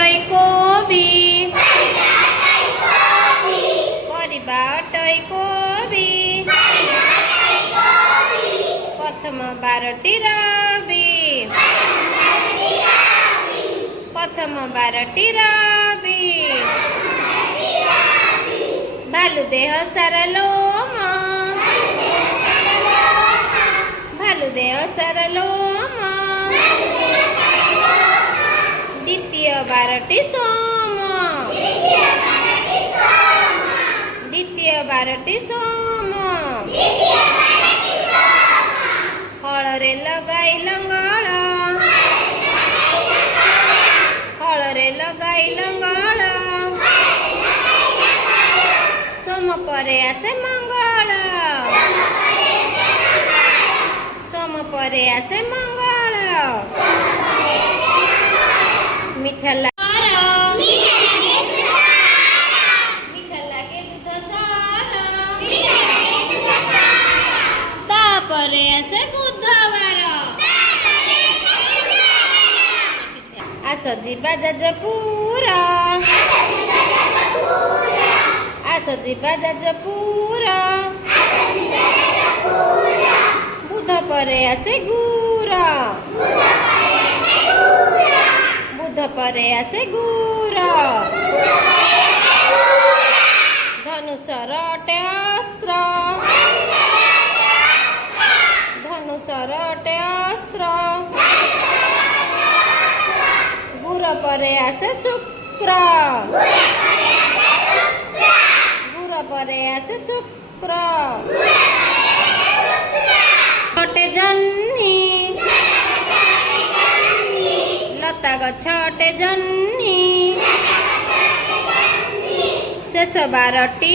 ଅଟଇ କୋବି ପରିବା ଅଟଇ କୋବି ପ୍ରଥମ 12ଟି ରବି ପ୍ରଥମ 12ଟି ରବି ଭାଲୁ ଦେହ ସାରା ଲୋମ ଭାଲୁ ଦେହ ସାରା ଲୋମ ଦ୍ୱିତୀୟ 12ଟି ସୋମ ଦ୍ୱିତୀୟ 12ଟି ସୋମ ହଳରେ ଲଗାଇ ଲଙ୍ଗଳ ହଳରେ ଲଗାଇ ଲଙ୍ଗଳ ସୋମ ପରେ ଆସେ ମଙ୍ଗଳ ସୋମ ପରେ ଆସେ ମଙ୍ଗଳ ମିଠା ଲାଗେ ଦୁଧ ସାର ତାପରେ ଆସେ ବୁଧବାର ଆସ ଯିବା ଯାଜପୁର ଆସ ଯିବା ଯାଜପୁର ବୁଧ ପରେ ଆସେ ଗୁର ବୁଧ ପରେ ଆସେ ଗୁର ଧନୁଷର ଅଟେ ଅସ୍ତ୍ର ଧନୁଷର ଅଟେ ଅସ୍ତ୍ର ଗୁର ପରେ ଆସେ ଶୁକ୍ର ଗୁର ପରେ ଆସେ ଶୁକ୍ର ଅଟେ ଜହ୍ନି ଲତା ଗଛ ଅଟେ ଜହ୍ନି ଶେଷ 12ଟି